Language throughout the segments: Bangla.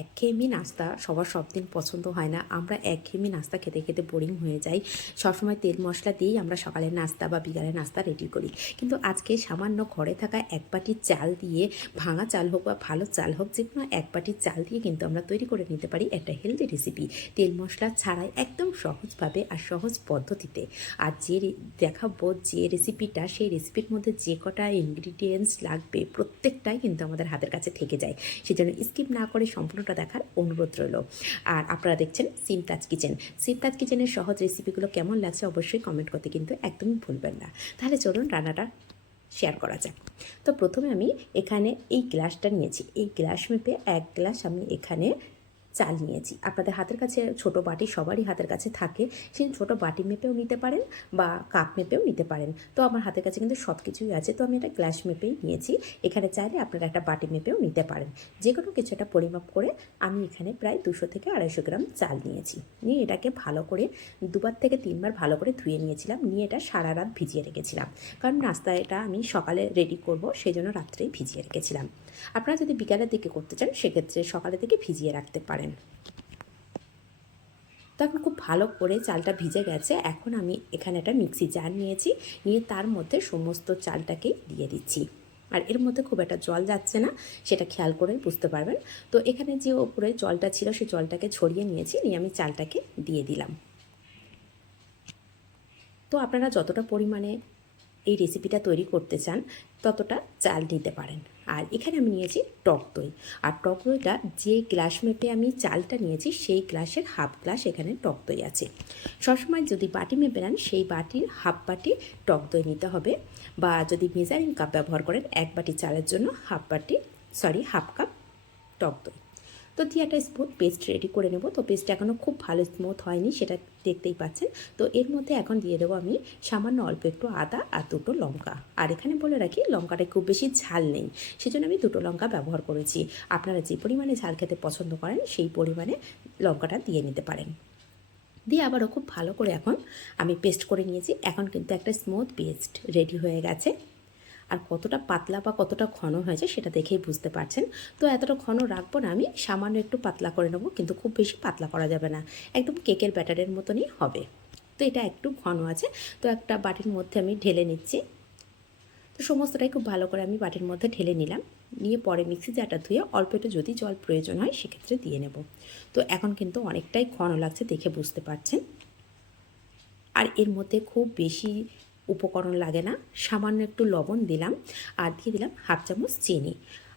একঘেয়েমি নাস্তা সবার সব দিন পছন্দ হয় না। আমরা একঘেয়েমি নাস্তা খেতে খেতে বোরিং হয়ে যাই। সবসময় তেল মশলা দিয়েই আমরা সকালের নাস্তা বা বিকালের নাস্তা রেডি করি। কিন্তু আজকে সামান্য ঘরে থাকা এক বাটি চাল দিয়ে, ভাঙা চাল হোক বা ভালো চাল হোক, যেকোনো এক বাটি চাল দিয়ে কিন্তু আমরা তৈরি করে নিতে পারি একটা হেলদি রেসিপি। তেল মশলা ছাড়াই একদম সহজভাবে আর সহজ পদ্ধতিতে। আর দেখাবো যে রেসিপিটা, সেই রেসিপির মধ্যে যে কটা ইনগ্রিডিয়েন্টস লাগবে প্রত্যেকটাই কিন্তু আমাদের হাতের কাছে থেকে যায়। সেজন্য স্কিপ না করে সম্পূর্ণটা দেখার অনুরোধ রইল। আর আপনারা দেখছেন সিমতাজ কিচেন। সিমতাজ কিচেনের সহজ রেসিপিগুলো কেমন লাগছে অবশ্যই কমেন্ট করতে কিন্তু একদমই ভুলবেন না। তাহলে চলুন রান্নাটা শেয়ার করা যাক। তো প্রথমে আমি এখানে এই গ্লাসটা নিয়েছি। এই গ্লাস মেপে 1 গ্লাস আমি এখানে চাল নিয়েছি। আপনাদের হাতের কাছে ছোট বাটি সবারই হাতের কাছে থাকে, সেই ছোট বাটি মেপেও নিতে পারেন বা কাপ মেপেও নিতে পারেন। তো আমার হাতের কাছে কিন্তু সব কিছুই আছে, তো আমি একটা গ্লাস মেপেই নিয়েছি। এখানে চাইলে আপনারা একটা বাটি মেপেও নিতে পারেন। যে কোনো কিছু একটা পরিমাপ করে আমি এখানে প্রায় 200 থেকে 250 গ্রাম চাল নিয়েছি। নিয়ে এটাকে ভালো করে 2বার থেকে 3বার ভালো করে ধুয়ে নিয়েছিলাম। নিয়ে এটা সারা রাত ভিজিয়ে রেখেছিলাম, কারণ নাস্তা এটা আমি সকালে রেডি করব, সেই জন্য রাত্রেই ভিজিয়ে রেখেছিলাম। আপনারা যদি বিকালের দিকে করতে চান সেক্ষেত্রে সকালের দিকে ভিজিয়ে রাখতে পারেন। তো এখন খুব ভালো করে চালটা ভিজে গেছে। এখন আমি এখানে একটা মিক্সি জার নিয়েছি, নিয়ে তার মধ্যে সমস্ত চালটাকেই দিয়ে দিচ্ছি। আর এর মধ্যে খুব একটা জল যাচ্ছে না, সেটা খেয়াল করে বুঝতে পারবেন। তো এখানে যে ওপরে জলটা ছিল সেই জলটাকে ছড়িয়ে নিয়েছি, নিয়ে আমি চালটাকে দিয়ে দিলাম। তো আপনারা যতটা পরিমাণে এই রেসিপিটা তৈরি করতে চান ততটা চাল নিতে পারেন। আর এখানে আমি নিয়েছি টক দই। আর টক দইটা যে গ্লাস মেপে আমি চালটা নিয়েছি সেই গ্লাসের হাফ গ্লাস এখানে টক দই আছে। সবসময় যদি বাটি মেপে নেন সেই বাটির হাফ বাটি টক দই নিতে হবে, বা যদি মেজারিং কাপ ব্যবহার করেন 1 বাটি চালের জন্য হাফ কাপ টক দই। তো দিয়ে একটা স্মুথ পেস্ট রেডি করে নেব। তো পেস্টটা এখনও খুব ভালো স্মুথ হয়নি, সেটা দেখতেই পাচ্ছেন। তো এর মধ্যে এখন দিয়ে দেবো আমি সামান্য অল্প একটু আদা আর 2টো লঙ্কা। আর এখানে বলে রাখি লঙ্কাটা খুব বেশি ঝাল নেই, সেজন্য আমি 2টো লঙ্কা ব্যবহার করেছি। আপনারা যে পরিমাণে ঝাল খেতে পছন্দ করেন সেই পরিমাণে লঙ্কাটা দিয়ে নিতে পারেন। দিয়ে আবারও খুব ভালো করে এখন আমি পেস্ট করে নিয়েছি। এখন কিন্তু একটা স্মুথ পেস্ট রেডি হয়ে গেছে। আর কতটা পাতলা বা কতটা ঘন হয়েছে সেটা দেখেই বুঝতে পারছেন। তো এতটা ঘন রাখবো না, আমি সামান্য একটু পাতলা করে নেবো, কিন্তু খুব বেশি পাতলা করা যাবে না, একদম কেকের ব্যাটারের মতনই হবে। তো এটা একটু ঘন আছে, তো একটা বাটির মধ্যে আমি ঢেলে নিচ্ছি। তো সমস্তটাই খুব ভালো করে আমি বাটির মধ্যে ঢেলে নিলাম। নিয়ে পরে মিক্সি জারটা ধুয়ে অল্প একটু যদি জল প্রয়োজন হয় সেক্ষেত্রে দিয়ে নেব। তো এখন কিন্তু অনেকটাই ঘন লাগছে, দেখে বুঝতে পারছেন। আর এর মধ্যে খুব বেশি উপকরণ লাগে না, সামান্য একটু লবণ দিলাম আর দিয়ে দিলাম হাফ চামচ চিনি।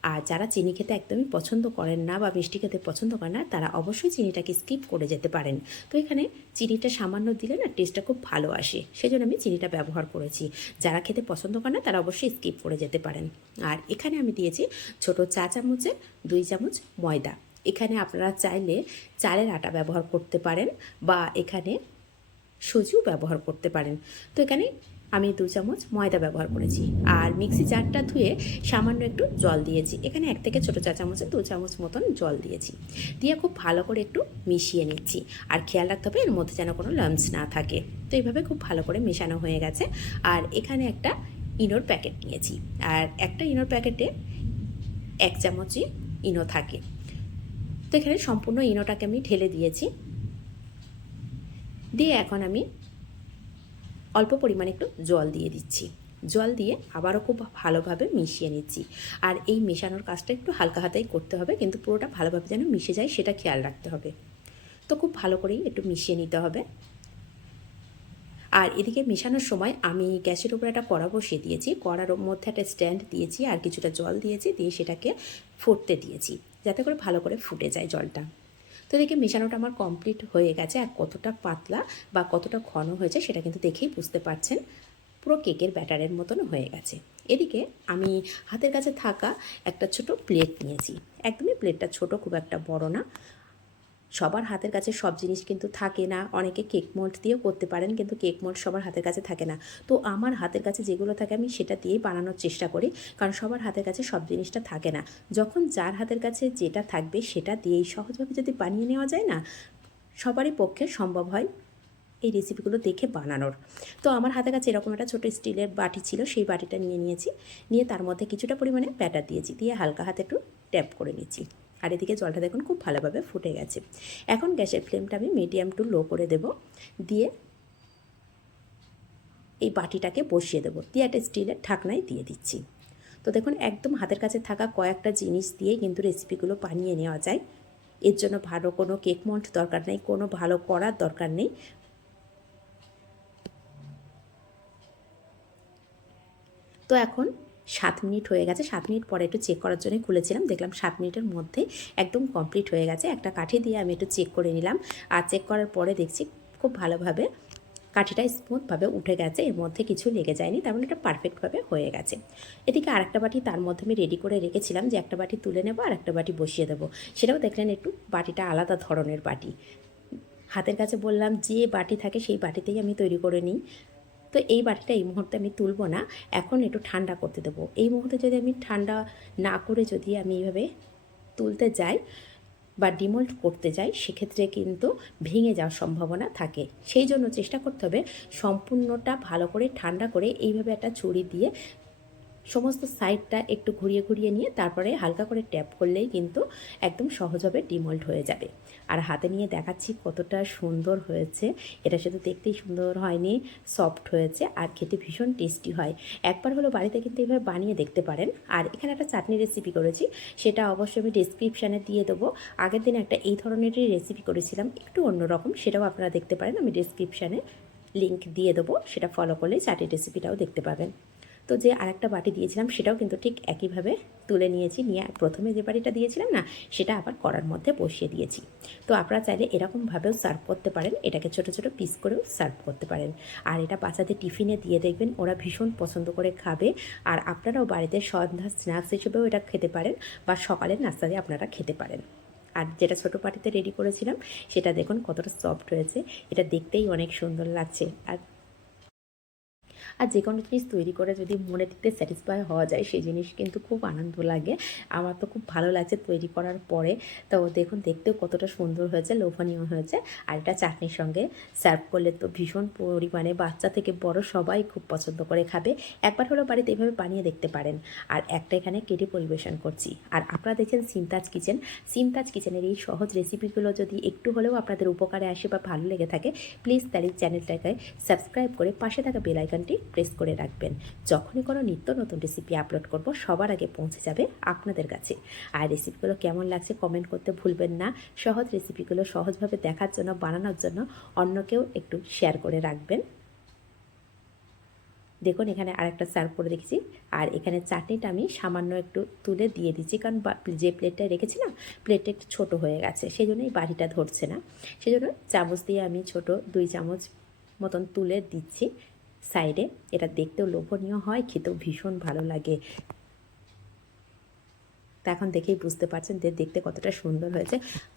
আর যারা চিনি খেতে একদমই পছন্দ করেন না বা মিষ্টি খেতে পছন্দ করেন না তারা অবশ্যই চিনিটাকে স্কিপ করে যেতে পারেন। তো এখানে চিনিটা সামান্য দিলে না টেস্টটা খুব ভালো আসে, সেজন্য আমি চিনিটা ব্যবহার করেছি। যারা খেতে পছন্দ করেন না তারা অবশ্যই স্কিপ করে যেতে পারেন। আর এখানে আমি দিয়েছি ছোটো চা চামচে 2 চামচ ময়দা। এখানে আপনারা চাইলে চালের আটা ব্যবহার করতে পারেন বা এখানে সুজিও ব্যবহার করতে পারেন। তো এখানে আমি 2 চামচ ময়দা ব্যবহার করেছি। আর মিক্সি জারটা ধুয়ে সামান্য একটু জল দিয়েছি। এখানে 1 থেকে ছোটো চা চামচে 2 চামচ মতন জল দিয়েছি। দিয়ে খুব ভালো করে একটু মিশিয়ে নিচ্ছি। আর খেয়াল রাখতে হবে এর মধ্যে যেন কোনো লাম্পস না থাকে। তো এইভাবে খুব ভালো করে মেশানো হয়ে গেছে। আর এখানে একটা ইনোর প্যাকেট নিয়েছি। আর একটা ইনোর প্যাকেটে 1 চামচই ইনো থাকে। তো এখানে সম্পূর্ণ ইনোটাকে আমি ঢেলে দিয়েছি। দিয়ে এখন আমি অল্প পরিমাণে একটু জল দিয়ে দিচ্ছি। জল দিয়ে আবারও খুব ভালোভাবে মিশিয়ে নিচ্ছি। আর এই মেশানোর কাজটা একটু হালকা হাতেই করতে হবে, কিন্তু পুরোটা ভালোভাবে যেন মিশে যায় সেটা খেয়াল রাখতে হবে। তো খুব ভালো করেই একটু মিশিয়ে নিতে হবে। আর এদিকে মেশানোর সময় আমি গ্যাসের উপরে একটা কড়া বসিয়ে দিয়েছি। কড়ার মধ্যে একটা স্ট্যান্ড দিয়েছি আর কিছুটা জল দিয়েছি, দিয়ে সেটাকে ফুটতে দিয়েছি যাতে করে ভালো করে ফুটে যায় জলটা। তো দেখে মেশানোটা আমার কমপ্লিট হয়ে গেছে। আর কতটা পাতলা বা কতটা ঘন হয়েছে সেটা কিন্তু দেখেই বুঝতে পারছেন। পুরো কেকের ব্যাটারের মতন হয়ে গেছে। এদিকে আমি হাতের কাছে থাকা একটা ছোট প্লেট নিয়েছি। একদমই প্লেটটা ছোট, খুব একটা বড় না। সবার হাতের কাছে সব জিনিস কিন্তু থাকে না। অনেকে কেক মোল্ড দিয়েও করতে পারেন, কিন্তু কেক মোল্ড সবার হাতের কাছে থাকে না। তো আমার হাতের কাছে যেগুলো থাকে আমি সেটা দিয়েই বানানোর চেষ্টা করি, কারণ সবার হাতের কাছে সব জিনিসটা থাকে না। যখন যার হাতের কাছে যেটা থাকবে সেটা দিয়েই সহজভাবে যদি বানিয়ে নেওয়া যায় না, সবারই পক্ষে সম্ভব হয় এই রেসিপিগুলো দেখে বানানোর। তো আমার হাতের কাছে এরকম একটা ছোটো স্টিলের বাটি ছিল, সেই বাটিটা নিয়ে নিয়েছি। নিয়ে তার মধ্যে কিছুটা পরিমাণে ব্যাটার দিয়েছি, দিয়ে হালকা হাতে একটু ট্যাপ করে নিচ্ছি। আর এদিকে জলটা দেখুন খুব ভালোভাবে ফুটে গেছে। এখন গ্যাসের ফ্লেমটা আমি মিডিয়াম টু লো করে দেব, দিয়ে এই বাটিটাকে বসিয়ে দেবো, দিয়ে একটা স্টিলের ঢাকনায় দিয়ে দিচ্ছি। তো দেখুন একদম হাতের কাছে থাকা কয়েকটা জিনিস দিয়ে কিন্তু রেসিপিগুলো বানিয়ে নেওয়া যায়। এর জন্য ভালো কোনো কেক মল্ড দরকার নেই, কোনো ভালো করার দরকার নেই। তো এখন 7 মিনিট হয়ে গেছে। 7 মিনিট পরে একটু চেক করার জন্য খুলেছিলাম, দেখলাম 7 মিনিটের মধ্যে একদম কমপ্লিট হয়ে গেছে। একটা কাঠি দিয়ে আমি একটু চেক করে নিলাম, আর চেক করার পরে দেখছি খুব ভালোভাবে কাঠিটা স্মুথভাবে উঠে গেছে, এর মধ্যে কিছু লেগে যায়নি, তার মানে এটা পারফেক্টভাবে হয়ে গেছে। এদিকে আরেকটা বাটি তার মধ্যে আমি রেডি করে রেখেছিলাম যে একটা বাটি তুলে নেবো আর একটা বাটি বসিয়ে দেবো। সেটাও দেখলেন একটু বাটিটা আলাদা ধরনের বাটি। হাতের কাছে বললাম যে বাটি থাকে সেই বাটিতেই আমি তৈরি করে নিই। তো এই বাটিটা এই মুহূর্তে আমি তুলব না, এখন একটু ঠান্ডা করতে দেবো। এই মুহূর্তে যদি আমি ঠান্ডা না করে যদি আমি এইভাবে তুলতে যাই বা ডিমোল্ড করতে যাই, সেক্ষেত্রে কিন্তু ভেঙে যাওয়ার সম্ভাবনা থাকে। সেই জন্য চেষ্টা করতে হবে সম্পূর্ণটা ভালো করে ঠান্ডা করে এইভাবে একটা ছুরি দিয়ে সমস্ত সাইডটা একটু ঘুরিয়ে ঘুরিয়ে নিয়ে তারপরে হালকা করে ট্যাপ করলেই কিন্তু একদম সহজভাবে ডিমোল্ড হয়ে যাবে। আর হাতে নিয়ে দেখাচ্ছি কতটা সুন্দর হয়েছে। এটা শুধু দেখতেই সুন্দর হয়নি, সফট হয়েছে আর খেতে ভীষণ টেস্টি হয়। একবার হলো বাড়িতে কিন্তু এইভাবে বানিয়ে দেখতে পারেন। আর এখানে একটা চাটনি রেসিপি করেছি, সেটা অবশ্যই আমি ডেসক্রিপশানে দিয়ে দেবো। আগের দিন একটা এই ধরনেরই রেসিপি করেছিলাম, একটু অন্যরকম, সেটাও আপনারা দেখতে পারেন। আমি ডেসক্রিপশানে লিঙ্ক দিয়ে দেবো, সেটা ফলো করলে চাটনি রেসিপিটাও দেখতে পাবেন। তো যে আরেকটা বাটি দিয়েছিলাম সেটাও কিন্তু ঠিক একইভাবে তুলে নিয়েছি, নিয়ে প্রথমে যে বাটিটা দিয়েছিলাম না, সেটা আবার কড়ার মধ্যে বসিয়ে দিয়েছি। তো আপনারা চাইলে এরকমভাবেও সার্ভ করতে পারেন, এটাকে ছোটো ছোটো পিস করেও সার্ভ করতে পারেন। আর এটা বাচ্চাদের টিফিনে দিয়ে দেখবেন ওরা ভীষণ পছন্দ করে খাবে। আর আপনারাও বাড়িতে সন্ধ্যা স্ন্যাক্স হিসেবেও এটা খেতে পারেন, বা সকালের নাস্তা দিয়ে আপনারা খেতে পারেন। আর যেটা ছোটো বাটিতে রেডি করেছিলাম সেটা দেখুন কতটা সফট হয়েছে, এটা দেখতেই অনেক সুন্দর লাগছে। আর যে কোনো জিনিস তৈরি করে যদি মনে দিতে স্যাটিসফাই হওয়া যায়, সেই জিনিস কিন্তু খুব আনন্দ লাগে। আমার তো খুব ভালো লাগছে তৈরি করার পরে। তো দেখুন দেখতেও কতটা সুন্দর হয়েছে, লোভনীয় হয়েছে। আর এটা চাটনির সঙ্গে সার্ভ করলে তো ভীষণ পরিমাণে বাচ্চা থেকে বড় সবাই খুব পছন্দ করে খাবে। একবার হলো বাড়িতে এইভাবে বানিয়ে দেখতে পারেন। আর একটা এখানে কেটে পরিবেশন করছি। আর আপনারা দেখছেন সিমতাজ কিচেন। সিমতাজ কিচেনের এই সহজ রেসিপিগুলো যদি একটু হলেও আপনাদের উপকারে আসে বা ভালো লেগে থাকে, প্লিজ তার এই চ্যানেলটাকে সাবস্ক্রাইব করে পাশে থাকা বেল আইকনটি প্রেস করে রাখবেন। যখনই কোনো নিত্য নতুন রেসিপি আপলোড করব সবার আগে পৌঁছে যাবে আপনাদের কাছে। আর রেসিপিগুলো কেমন লাগছে কমেন্ট করতে ভুলবেন না। সহজ রেসিপিগুলো সহজভাবে দেখার জন্য, বানানোর জন্য অন্যকেও একটু শেয়ার করে রাখবেন। দেখুন এখানে আরেকটা সার্ভ করে রেখেছি। আর এখানে চাটনিটা আমি সামান্য একটু তুলে দিয়ে দিচ্ছি, কারণ যে প্লেটটায় রেখেছিলাম প্লেটটা একটু ছোটো হয়ে গেছে, সেই জন্য এই বাটিটা ধরছে না। সেই জন্য চামচ দিয়ে আমি ছোট 2 চামচ মতন তুলে দিচ্ছি সাইডে। এটা দেখতেও লোভনীয় হয়, খেতেও ভীষণ ভালো লাগে। তা এখন দেখেই বুঝতে পারছেন যে দেখতে কতটা সুন্দর হয়েছে।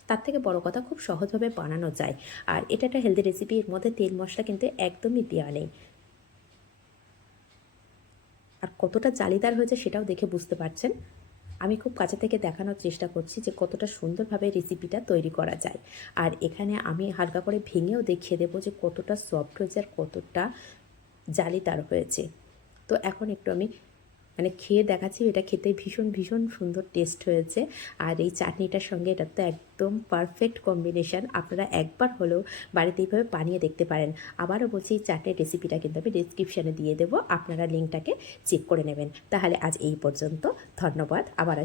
তার থেকে বড় কথা, খুব সহজভাবে বানানো যায়। আর এটা একটা হেলদি রেসিপি, এর মধ্যে তেল মশলা কিন্তু একদমই দেওয়া নেই। আর কতটা জালিদার হয়েছে সেটাও দেখে বুঝতে পারছেন। আমি খুব কাছে থেকে দেখানোর চেষ্টা করছি যে কতটা সুন্দরভাবে রেসিপিটা তৈরি করা যায়। আর এখানে আমি হালকা করে ভেঙেও দেখিয়ে দেবো যে কতটা সফট হয়েছে আর কতটা জালিদার হয়েছে। তো এখন একটু আমি খেয়ে দেখাচ্ছি, এটা খেতে ভীষণ ভীষণ সুন্দর টেস্ট হয়েছে। আর এই চাটনিটার সঙ্গে এটা তো একদম পারফেক্ট কম্বিনেশান। আপনারা একবার হলেও বাড়িতে এইভাবে বানিয়ে দেখতে পারেন। আবারও বলছি, এই চাটনির রেসিপিটা কিন্তু আমি ডেসক্রিপশানে দিয়ে দেবো, আপনারা লিঙ্কটাকে চেক করে নেবেন। তাহলে আজ এই পর্যন্ত, ধন্যবাদ। আবার